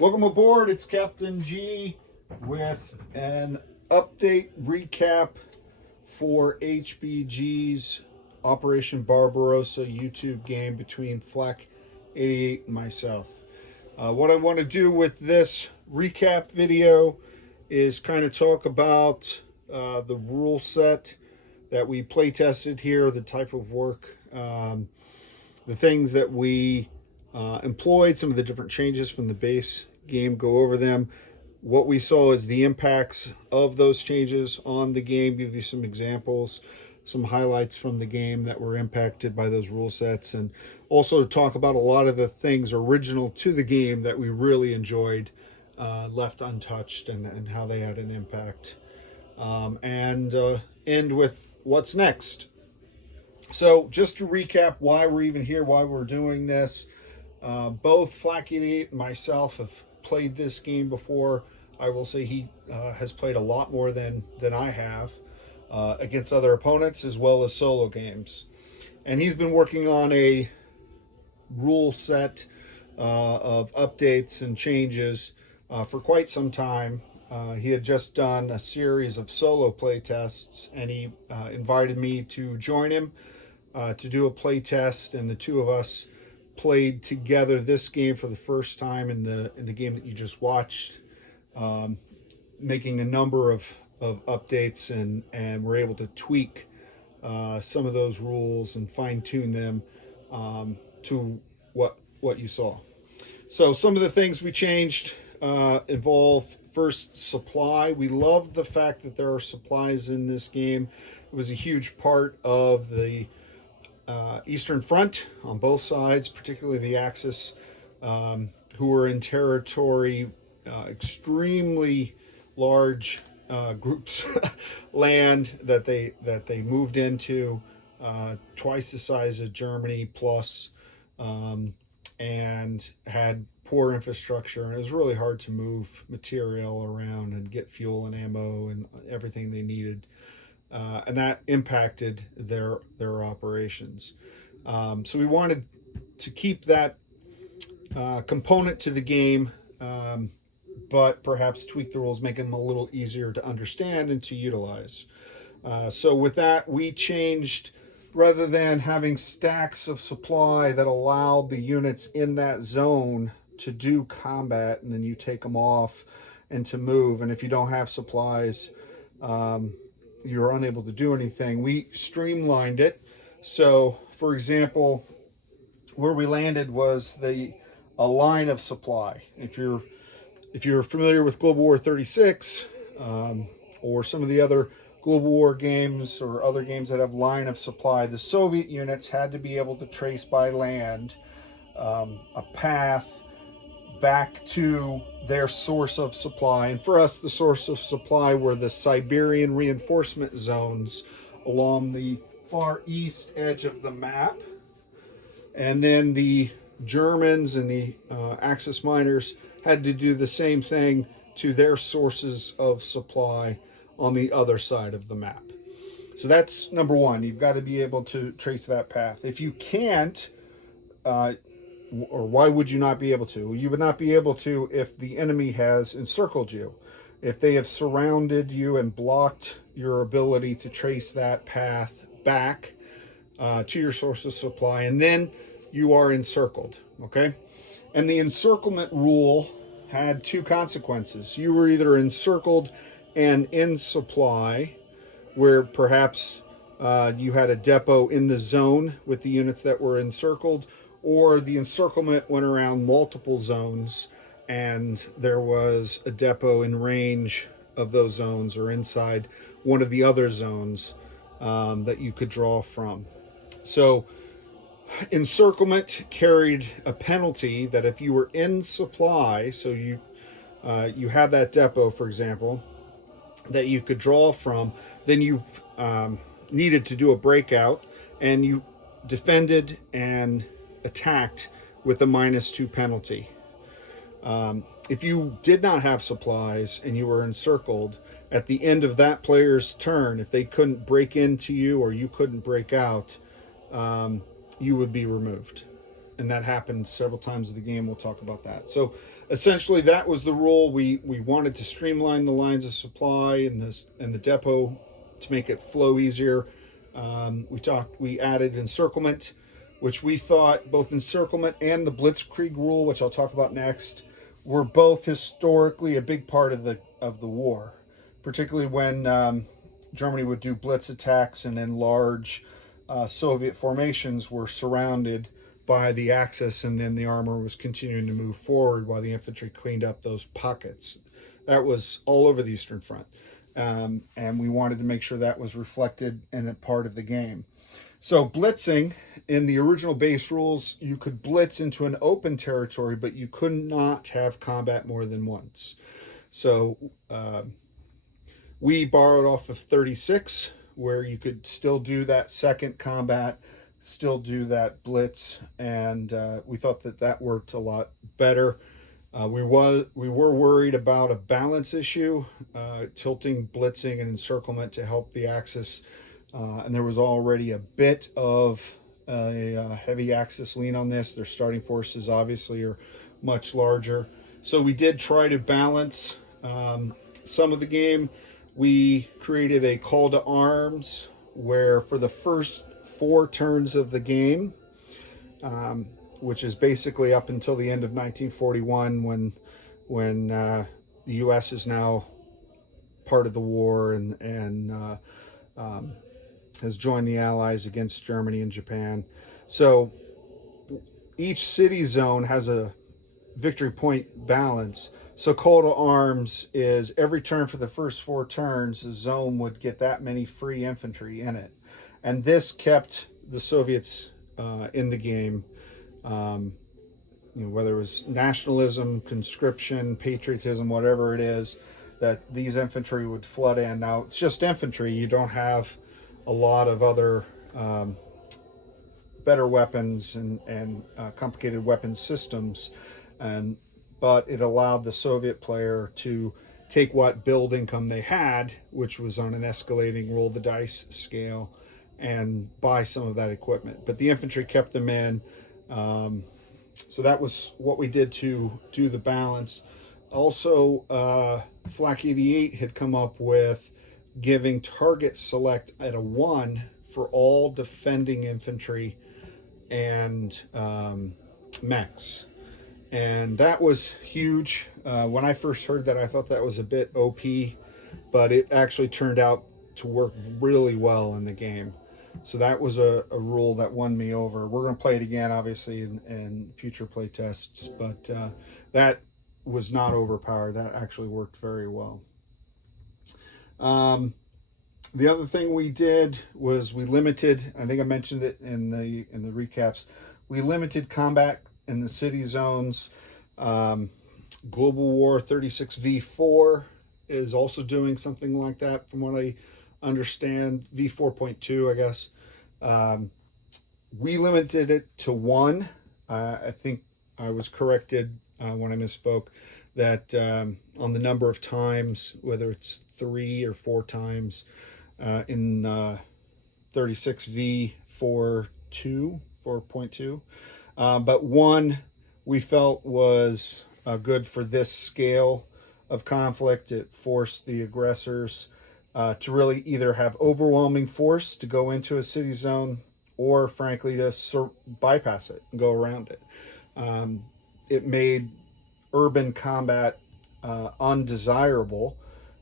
Welcome aboard. It's Captain G with an update recap for HBG's Operation Barbarossa YouTube game between Flak 88 and myself. What I want to do with this recap video is kind of talk about the rule set that we play tested here, the type of work, the things that we employed, some of the different changes from the base game, go over them, what we saw as the impacts of those changes on the game, give you some examples, some highlights from the game that were impacted by those rule sets, and also talk about a lot of the things original to the game that we really enjoyed, left untouched, and how they had an impact, and end with what's next. So just to recap why we're even here, why we're doing this, both Flak 88 and myself have played this game before. I will say he has played a lot more than I have against other opponents, as well as solo games. And he's been working on a rule set of updates and changes for quite some time. He had just done a series of solo play tests, and he invited me to join him to do a play test, and the two of us played together this game for the first time in the game that you just watched, making a number of updates, and we're able to tweak some of those rules and fine-tune them to what you saw. So some of the things we changed involve, first, supply. We loved the fact that there are supplies in this game. It was a huge part of the Eastern Front on both sides, particularly the Axis, who were in territory, extremely large groups land that they moved into, twice the size of Germany plus, and had poor infrastructure, and it was really hard to move material around and get fuel and ammo and everything they needed. And that impacted their operations. So we wanted to keep that component to the game, but perhaps tweak the rules, make them a little easier to understand and to utilize. So with that, we changed, rather than having stacks of supply that allowed the units in that zone to do combat, and then you take them off and to move, and if you don't have supplies, you're unable to do anything. We streamlined it. So, for example, where we landed was a line of supply. If you're familiar with Global War 36, or some of the other Global War games or other games that have line of supply, the Soviet units had to be able to trace by land a path back to their source of supply. And for us, the source of supply were the Siberian reinforcement zones along the far east edge of the map. And then the Germans and the Axis miners had to do the same thing to their sources of supply on the other side of the map. So that's number one. You've got to be able to trace that path. If you can't, or why would you not be able to? You would not be able to if the enemy has encircled you. If they have surrounded you and blocked your ability to trace that path back to your source of supply, and then you are encircled, okay? And the encirclement rule had two consequences. You were either encircled and in supply, where perhaps you had a depot in the zone with the units that were encircled, or the encirclement went around multiple zones and there was a depot in range of those zones or inside one of the other zones that you could draw from. So encirclement carried a penalty that if you were in supply, so you had that depot, for example, that you could draw from, then you needed to do a breakout, and you defended and attacked with a -2 penalty. If you did not have supplies and you were encircled, at the end of that player's turn, if they couldn't break into you or you couldn't break out, you would be removed. and that happened several times in the game. We'll talk about that. So essentially, that was the rule. We wanted to streamline the lines of supply and the depot to make it flow easier. We added encirclement, which we thought both encirclement and the blitzkrieg rule, which I'll talk about next, were both historically a big part of the war, particularly when Germany would do blitz attacks, and then large Soviet formations were surrounded by the Axis, and then the armor was continuing to move forward while the infantry cleaned up those pockets. That was all over the Eastern Front, and we wanted to make sure that was reflected in a part of the game. So blitzing, in the original base rules, you could blitz into an open territory, but you could not have combat more than once. So we borrowed off of 36, where you could still do that second combat, still do that blitz, and we thought that worked a lot better. We were worried about a balance issue, tilting blitzing and encirclement to help the Axis, and there was already a bit of a heavy Axis lean on this. Their starting forces obviously are much larger, so we did try to balance some of the game. We created a call to arms where for the first 4 turns of the game, which is basically up until the end of 1941, when the U.S. is now part of the war and has joined the Allies against Germany and Japan. So each city zone has a victory point balance. So call to arms is every turn for the first 4 turns, the zone would get that many free infantry in it. And this kept the Soviets in the game, whether it was nationalism, conscription, patriotism, whatever it is, that these infantry would flood in. Now, it's just infantry. You don't have a lot of other better weapons and complicated weapon systems, but it allowed the Soviet player to take what build income they had, which was on an escalating roll the dice scale, and buy some of that equipment. But the infantry kept them in. So that was what we did to do the balance. Also, Flak 88 had come up with giving target select at a 1 for all defending infantry and mechs. And that was huge. When I first heard that, I thought that was a bit OP, but it actually turned out to work really well in the game. So that was a rule that won me over. We're going to play it again, obviously, in future play tests, but that was not overpowered. That actually worked very well. The other thing we did was we limited, I think I mentioned it in the recaps, we limited combat in the city zones. Global War 36V4 is also doing something like that, from what I understand. V4.2, I guess. We limited it to 1. I think I was corrected when I misspoke that on the number of times, whether it's 3 or 4 times in 36V4.2. But 1 we felt was good for this scale of conflict. It forced the aggressors to really either have overwhelming force to go into a city zone, or frankly to bypass it and go around it. It made urban combat undesirable,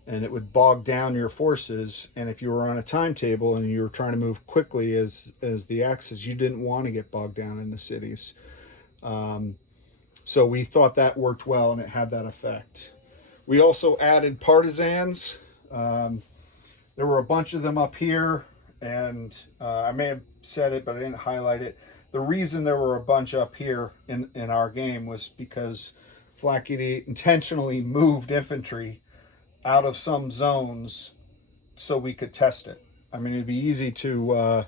and it would bog down your forces. And if you were on a timetable and you were trying to move quickly as the Axis, you didn't want to get bogged down in the cities. So we thought that worked well, and it had that effect. We also added partisans. There were a bunch of them up here, and I may have said it, but I didn't highlight it. The reason there were a bunch up here in our game was because Flak 88 intentionally moved infantry out of some zones so we could test it. I mean, it'd be easy to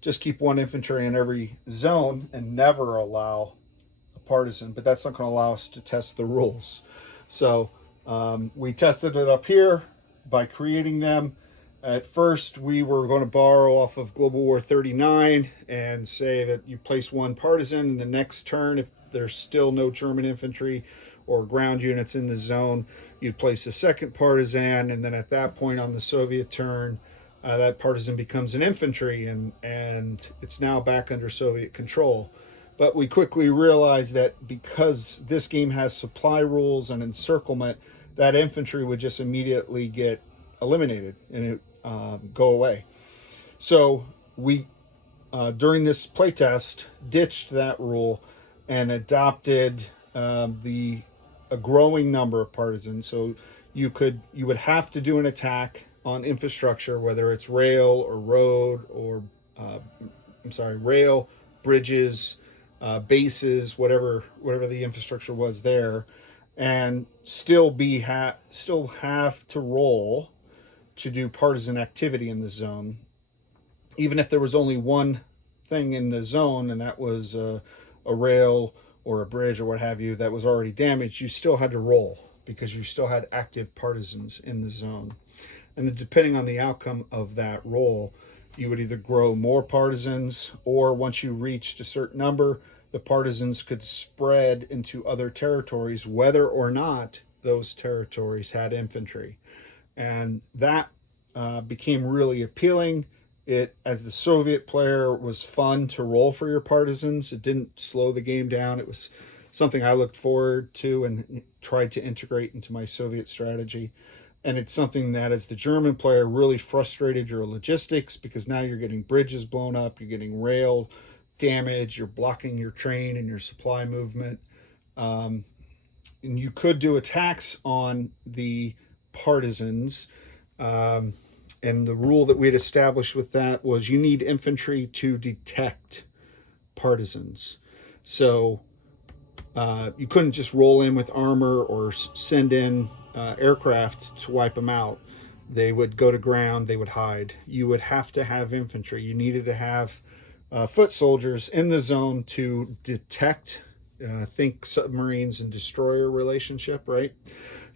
just keep 1 infantry in every zone and never allow a partisan, but that's not going to allow us to test the rules. So we tested it up here by creating them. At first, we were going to borrow off of Global War 39 and say that you place one partisan, and the next turn, if there's still no German infantry or ground units in the zone, you'd place a second partisan, and then at that point on the Soviet turn, that partisan becomes an infantry, and it's now back under Soviet control. But we quickly realized that because this game has supply rules and encirclement, that infantry would just immediately get eliminated and it go away. So we, during this playtest, ditched that rule and adopted a growing number of partisans. So you would have to do an attack on infrastructure, whether it's rail or road or rail, bridges, bases, whatever the infrastructure was there, and still have to roll to do partisan activity in the zone, even if there was only one thing in the zone, and that was a rail or a bridge or what have you that was already damaged. You still had to roll because you still had active partisans in the zone. And then depending on the outcome of that roll, you would either grow more partisans, or once you reached a certain number, the partisans could spread into other territories, whether or not those territories had infantry. And that became really appealing. It, as the Soviet player, was fun to roll for your partisans. It didn't slow the game down. It was something I looked forward to and tried to integrate into my Soviet strategy. And it's something that, as the German player, really frustrated your logistics, because now you're getting bridges blown up, you're getting rail damage, you're blocking your train and your supply movement. And you could do attacks on the partisans. And the rule that we had established with that was you need infantry to detect partisans. So you couldn't just roll in with armor or send in aircraft to wipe them out. They would go to ground, they would hide. You would have to have infantry. You needed to have foot soldiers in the zone to detect, think submarines and destroyer relationship, right?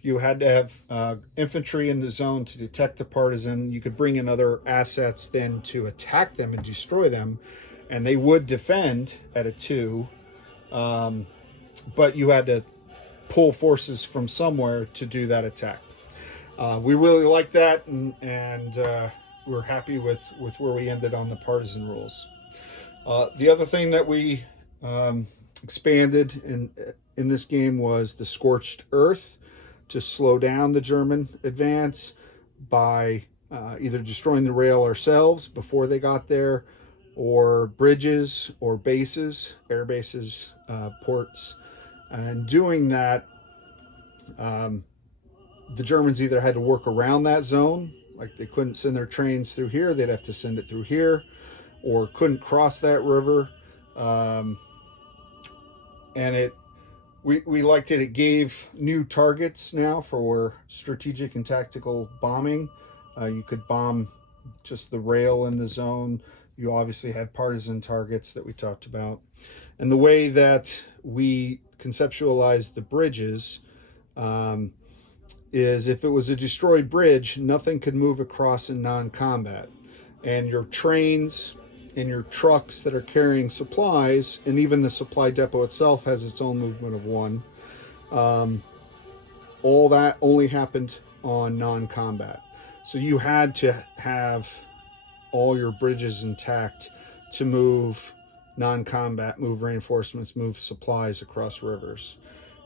You had to have infantry in the zone to detect the partisan. You could bring in other assets then to attack them and destroy them, and they would defend at a 2. But you had to pull forces from somewhere to do that attack. We really liked that, and we're happy with where we ended on the partisan rules. The other thing that we expanded in this game was the scorched earth, to slow down the German advance by either destroying the rail ourselves before they got there, or bridges or bases, air bases, ports. And doing that, the Germans either had to work around that zone, like they couldn't send their trains through here, they'd have to send it through here, or couldn't cross that river. And we liked it. It gave new targets now for strategic and tactical bombing. You could bomb just the rail in the zone. You obviously had partisan targets that we talked about. And the way that we conceptualized the bridges is, if it was a destroyed bridge, nothing could move across in non-combat. And your trains and your trucks that are carrying supplies, and even the supply depot itself has its own movement of 1. All that only happened on non-combat. So you had to have all your bridges intact to move non-combat, move reinforcements, move supplies across rivers.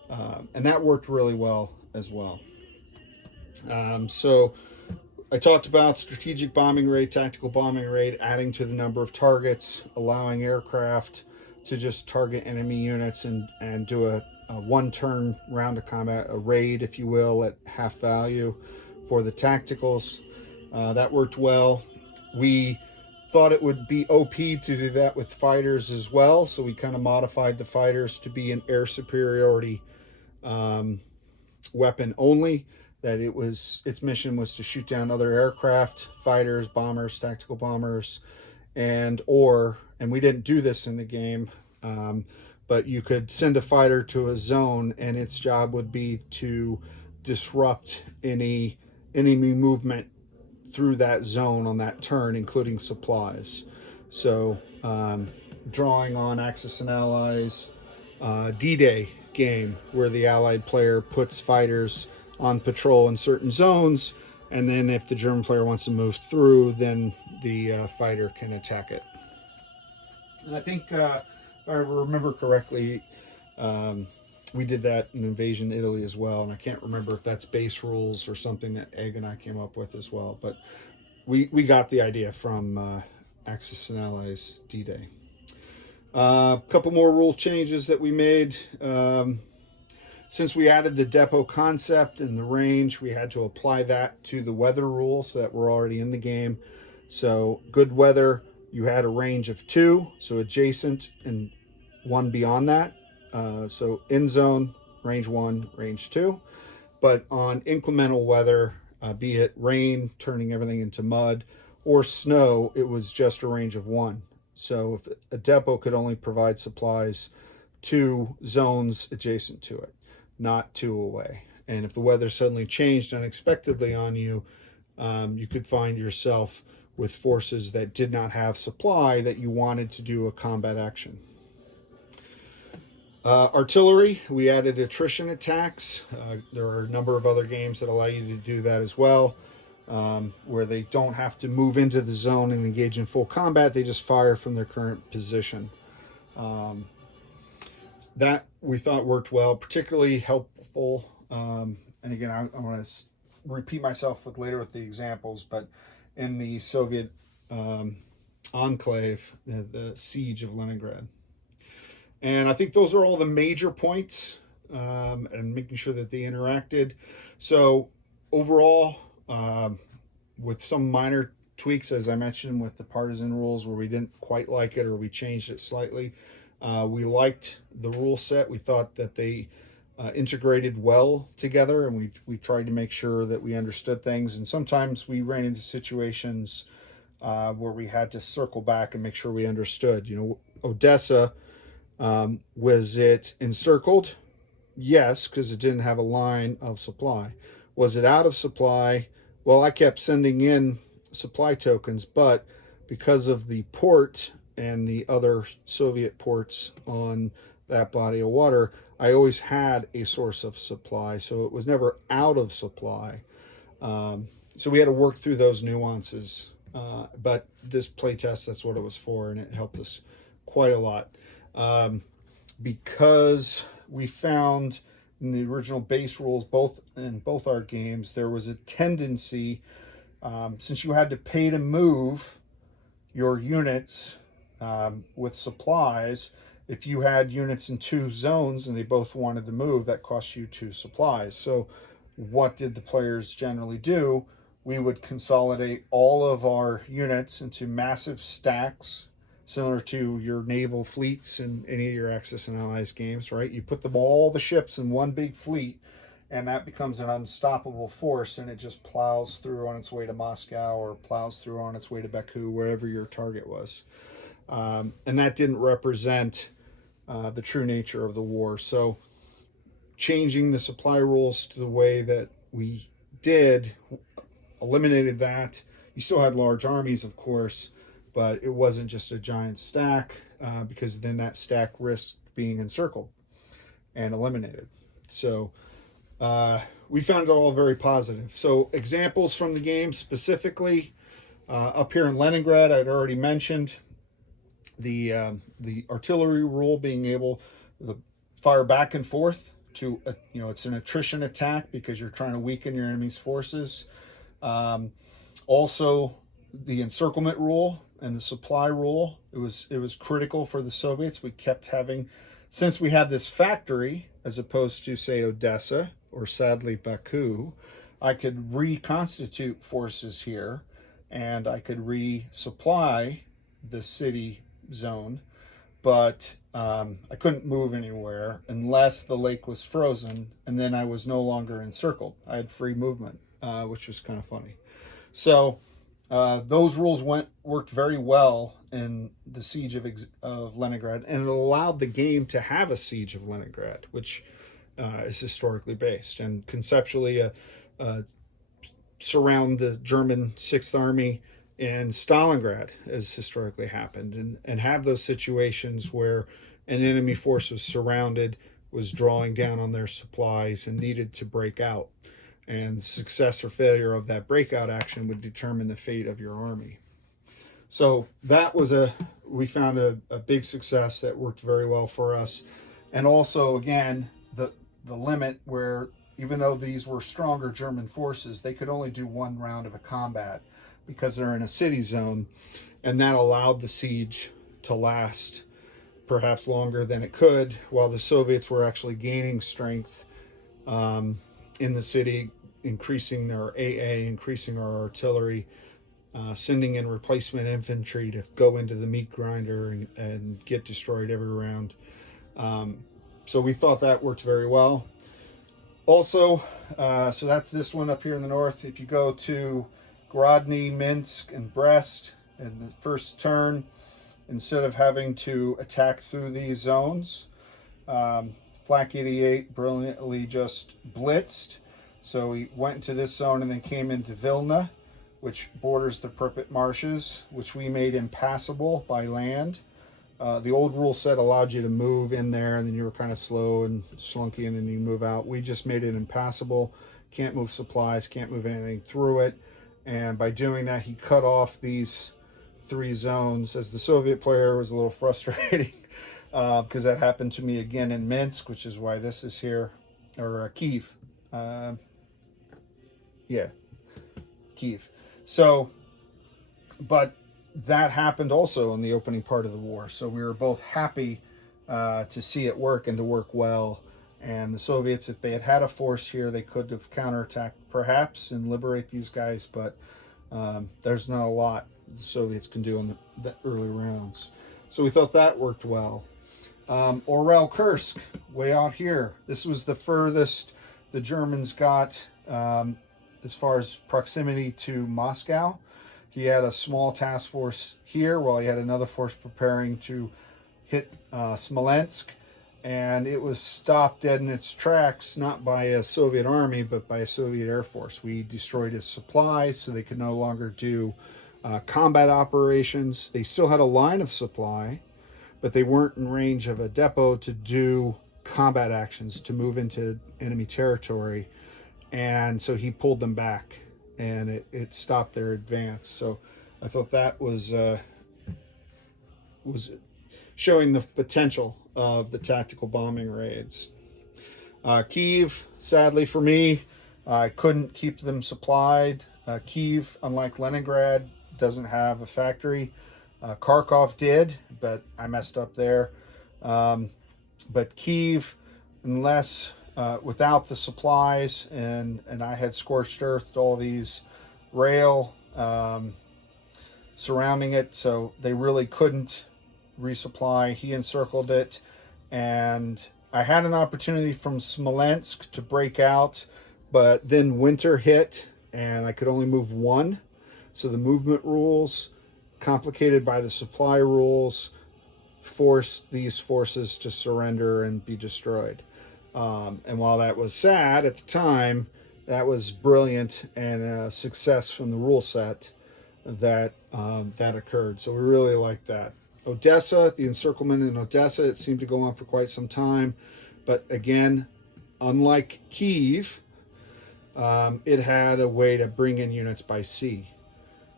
And that worked really well as well. So I talked about strategic bombing rate, tactical bombing rate, adding to the number of targets, allowing aircraft to just target enemy units and do a one-turn round of combat, a raid, if you will, at half value for the tacticals. That worked well. We thought it would be OP to do that with fighters as well, so we kind of modified the fighters to be an air superiority weapon only. That its mission was to shoot down other aircraft, fighters, bombers, tactical bombers, and we didn't do this in the game, but you could send a fighter to a zone, and its job would be to disrupt any enemy movement through that zone on that turn, including supplies. So drawing on Axis and Allies D-Day game, where the Allied player puts fighters on patrol in certain zones, and then if the German player wants to move through, then the fighter can attack it. And I think, if I remember correctly, we did that in Invasion Italy as well, and I can't remember if that's base rules or something that Egg and I came up with as well, but we got the idea from Axis and Allies D-Day. A couple more rule changes that we made. Since we added the depot concept and the range, we had to apply that to the weather rules that were already in the game. So good weather, you had a range of 2, so adjacent and 1 beyond that. So in zone, range 1, range 2. But on inclemental weather, be it rain, turning everything into mud, or snow, it was just a range of 1. So if a depot could only provide supplies to zones adjacent to it, not 2 away. And if the weather suddenly changed unexpectedly on you, you could find yourself with forces that did not have supply that you wanted to do a combat action. Artillery, we added attrition attacks. There are a number of other games that allow you to do that as well, where they don't have to move into the zone and engage in full combat. They just fire from their current position. That we thought worked well, particularly helpful. And again, I want to repeat myself later with the examples, but in the Soviet enclave, the siege of Leningrad. And I think those are all the major points, and making sure that they interacted. So overall, with some minor tweaks, as I mentioned, with the partisan rules where we didn't quite like it or we changed it slightly, we liked the rule set. We thought that they integrated well together, and we tried to make sure that we understood things. And sometimes we ran into situations where we had to circle back and make sure we understood. You know, Odessa, was it encircled? Yes, because it didn't have a line of supply. Was it out of supply? Well, I kept sending in supply tokens, but because of the port and the other Soviet ports on that body of water, I always had a source of supply, so it was never out of supply. So we had to work through those nuances, but this playtest, that's what it was for, and it helped us quite a lot. Because we found in the original base rules, in both our games, there was a tendency, since you had to pay to move your units with supplies, if you had units in 2 zones and they both wanted to move, that cost you 2 supplies. So what did the players generally do? We would consolidate all of our units into massive stacks, similar to your naval fleets in any of your Axis and Allies games, right? You put all the ships in one big fleet, and that becomes an unstoppable force, and it just plows through on its way to Moscow or plows through on its way to Baku, wherever your target was. And that didn't represent the true nature of the war. So changing the supply rules to the way that we did eliminated that. You still had large armies, of course, but it wasn't just a giant stack, because then that stack risked being encircled and eliminated. So we found it all very positive. So examples from the game specifically, up here in Leningrad, I'd already mentioned the artillery rule being able to fire back and forth to, it's an attrition attack because you're trying to weaken your enemy's forces. Also, the encirclement rule and the supply rule, it was critical for the Soviets. We kept having, since we had this factory, as opposed to, say, Odessa or sadly Baku, I could reconstitute forces here, and I could resupply the city zone, but I couldn't move anywhere unless the lake was frozen, and then I was no longer encircled. I had free movement, which was kind of funny. So those rules worked very well in the siege of Leningrad, and it allowed the game to have a siege of Leningrad, which is historically based, and conceptually a surround the German Sixth Army in Stalingrad, as historically happened, and have those situations where an enemy force was surrounded, was drawing down on their supplies, and needed to break out. And success or failure of that breakout action would determine the fate of your army. So that was we found a big success that worked very well for us. And also, again, the limit where, even though these were stronger German forces, they could only do one round of a combat because they're in a city zone, and that allowed the siege to last perhaps longer than it could, while the Soviets were actually gaining strength in the city, increasing their AA, increasing our artillery, sending in replacement infantry to go into the meat grinder and get destroyed every round. So we thought that worked very well. Also, so that's this one up here in the north. If you go to Grodny, Minsk, and Brest in the first turn, instead of having to attack through these zones, Flak 88 brilliantly just blitzed. So he went into this zone and then came into Vilna, which borders the Pripyat marshes, which we made impassable by land. The old rule set allowed you to move in there, and then you were kind of slow and slunky, and then you move out. We just made it impassable. Can't move supplies, can't move anything through it. And by doing that, he cut off these 3 zones. As the Soviet player, was a little frustrating because that happened to me again in Minsk, which is why this is here, or Kiev. Yeah, Kiev. So, but that happened also in the opening part of the war. So we were both happy to see it work and to work well. And the Soviets, if they had had a force here, they could have counterattacked perhaps and liberate these guys. But there's not a lot the Soviets can do in the early rounds. So we thought that worked well. Orel Kursk, way out here. This was the furthest the Germans got as far as proximity to Moscow. He had a small task force here while he had another force preparing to hit Smolensk. And it was stopped dead in its tracks, not by a Soviet army, but by a Soviet Air Force. We destroyed his supplies, so they could no longer do combat operations. They still had a line of supply, but they weren't in range of a depot to do combat actions, to move into enemy territory. And so he pulled them back, and it stopped their advance. So I thought that was showing the potential of the tactical bombing raids. Kiev, sadly for me, I couldn't keep them supplied. Kiev, unlike Leningrad, doesn't have a factory. Kharkov did, but I messed up there. But Kiev, unless without the supplies, and I had scorched earthed all these rail surrounding it, so they really couldn't resupply. He encircled it, and I had an opportunity from Smolensk to break out, but then winter hit and I could only move 1. So the movement rules, complicated by the supply rules, forced these forces to surrender and be destroyed. And while that was sad at the time, that was brilliant and a success from the rule set that occurred. So we really liked that. Odessa, the encirclement in Odessa, it seemed to go on for quite some time. But again, unlike Kiev, it had a way to bring in units by sea.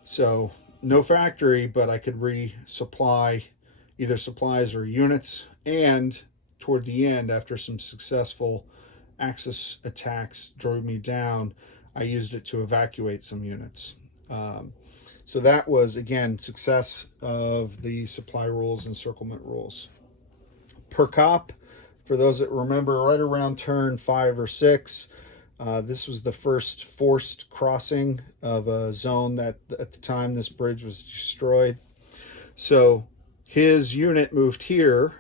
So no factory, but I could resupply either supplies or units. And toward the end, after some successful Axis attacks drove me down, I used it to evacuate some units. So that was, again, success of the supply rules, encirclement rules. Perkop, for those that remember, right around turn 5 or 6, this was the first forced crossing of a zone that at the time this bridge was destroyed. So his unit moved here,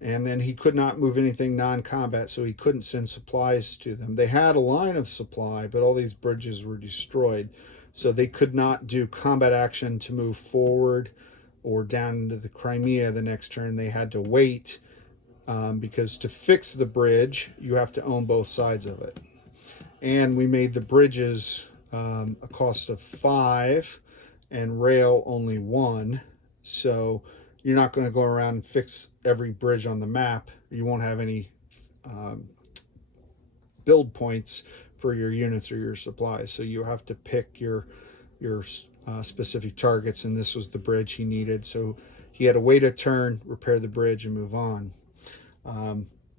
and then he could not move anything non-combat, so he couldn't send supplies to them. They had a line of supply, but all these bridges were destroyed. So they could not do combat action to move forward or down into the Crimea the next turn. They had to wait because to fix the bridge, you have to own both sides of it. And we made the bridges a cost of 5 and rail only 1. So you're not going to go around and fix every bridge on the map. You won't have any build points for your units or your supplies. So you have to pick your specific targets, and this was the bridge he needed. So he had to wait a turn, repair the bridge, and move on.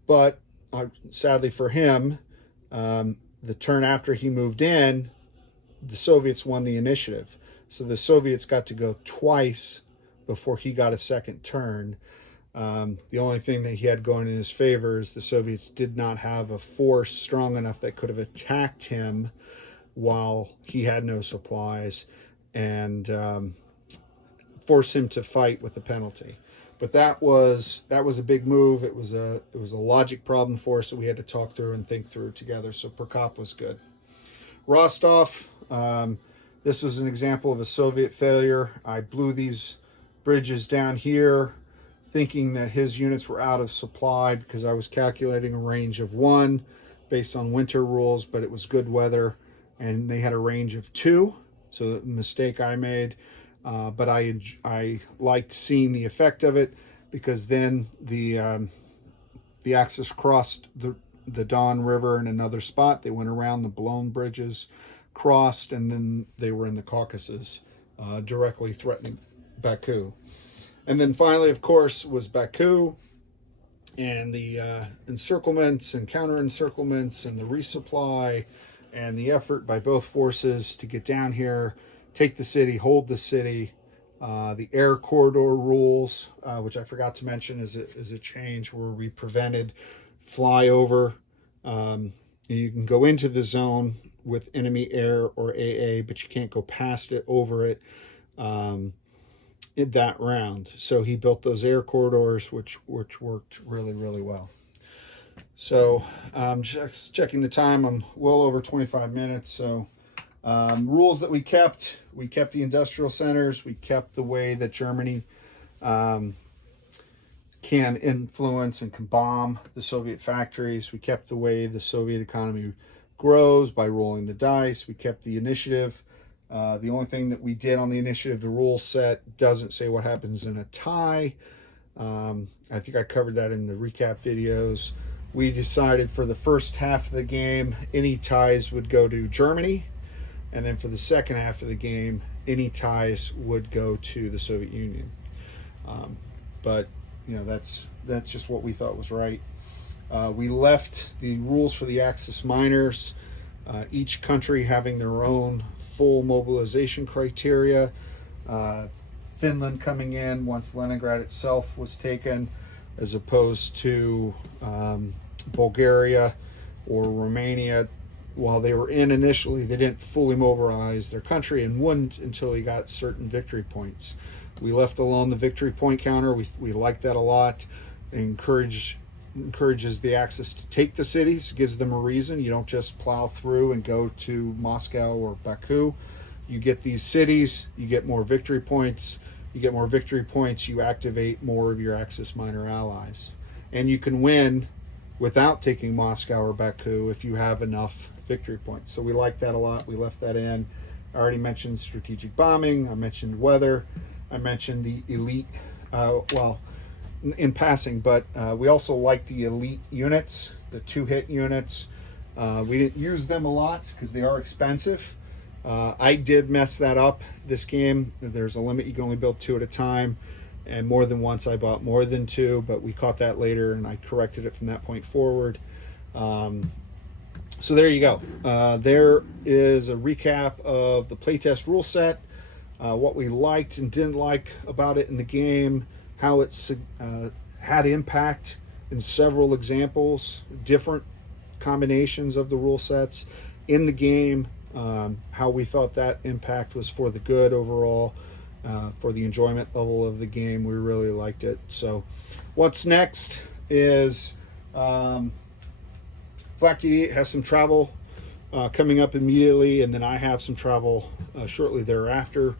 But sadly for him, the turn after he moved in, the Soviets won the initiative. So the Soviets got to go twice before he got a second turn. The only thing that he had going in his favor is the Soviets did not have a force strong enough that could have attacked him while he had no supplies, and force him to fight with the penalty. But that was a big move. It was a logic problem for us that we had to talk through and think through together. So Prokop was good. Rostov, this was an example of a Soviet failure. I blew these bridges down here thinking that his units were out of supply because I was calculating a range of 1 based on winter rules, but it was good weather and they had a range of 2. So a mistake I made. But I liked seeing the effect of it, because then the Axis crossed the Don River in another spot. They went around the blown bridges, crossed, and then they were in the Caucasus, directly threatening Baku. And then finally, of course, was Baku, and the encirclements and counter-encirclements and the resupply and the effort by both forces to get down here, take the city, hold the city. The air corridor rules, which I forgot to mention, is a change where we prevented flyover. You can go into the zone with enemy air or AA, but you can't go past it, over it, in that round. So he built those air corridors, which worked really, really well. So just checking the time, I'm well over 25 minutes. So rules that we kept the industrial centers. We kept the way that Germany can influence and can bomb the Soviet factories. We kept the way the Soviet economy grows by rolling the dice. We kept the initiative. The only thing that we did on the initiative, the rule set doesn't say what happens in a tie. I think I covered that in the recap videos. We decided for the first half of the game, any ties would go to Germany. And then for the second half of the game, any ties would go to the Soviet Union. But that's just what we thought was right. We left the rules for the Axis miners, each country having their own full mobilization criteria. Finland coming in once Leningrad itself was taken, as opposed to Bulgaria or Romania. While they were in initially, they didn't fully mobilize their country and wouldn't until they got certain victory points. We left alone the victory point counter. We like that a lot. It encourages the Axis to take the cities, gives them a reason. You don't just plow through and go to Moscow or Baku. You get these cities, you get more victory points. You get more victory points, you activate more of your Axis minor allies. And you can win without taking Moscow or Baku if you have enough victory points. So we like that a lot. We left that in. I already mentioned strategic bombing. I mentioned weather. I mentioned the elite, in passing, but we also like the elite units, the 2-hit units. We didn't use them a lot because they are expensive. I did mess that up this game. There's a limit. You can only build 2 at a time. And more than once I bought more than 2, but we caught that later and I corrected it from that point forward. So there you go. There is a recap of the playtest rule set, what we liked and didn't like about it in the game, how it had impact in several examples, different combinations of the rule sets in the game, how we thought that impact was for the good overall. For the enjoyment level of the game, we really liked it. So what's next is Flak 88 has some travel coming up immediately, and then I have some travel shortly thereafter.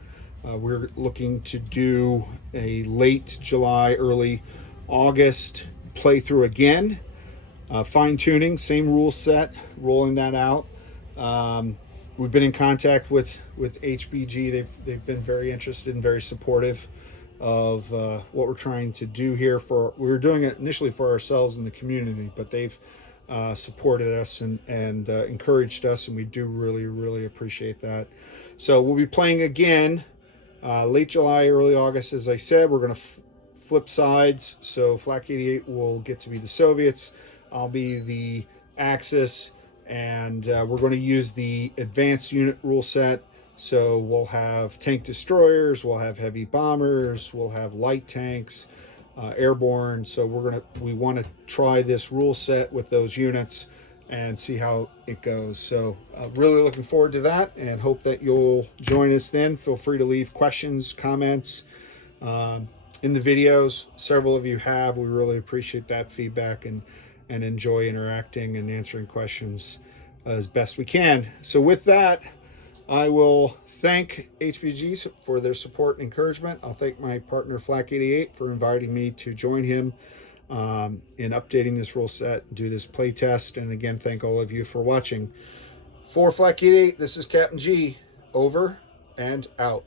We're looking to do a late July, early August playthrough again, fine-tuning, same rule set, rolling that out. we've been in contact with HBG. They've been very interested and very supportive of what we're trying to do here. We were doing it initially for ourselves in the community, but they've supported us and encouraged us, and we do really appreciate that. So we'll be playing again late July, early August. As I said, we're going to flip sides. So Flak 88 will get to be the Soviets. I'll be the Axis, and we're going to use the advanced unit rule set. So we'll have tank destroyers, we'll have heavy bombers, we'll have light tanks, airborne. So we want to try this rule set with those units and see how it goes. So really looking forward to that, and hope that you'll join us then. Feel free to leave questions, comments in the videos. Several of you have. We really appreciate that feedback and enjoy interacting and answering questions as best we can. So with that, I will thank HBG for their support and encouragement. I'll thank my partner Flak 88 for inviting me to join him in updating this rule set, do this play test, and again, thank all of you for watching. For Flak 88, this is Captain G, over and out.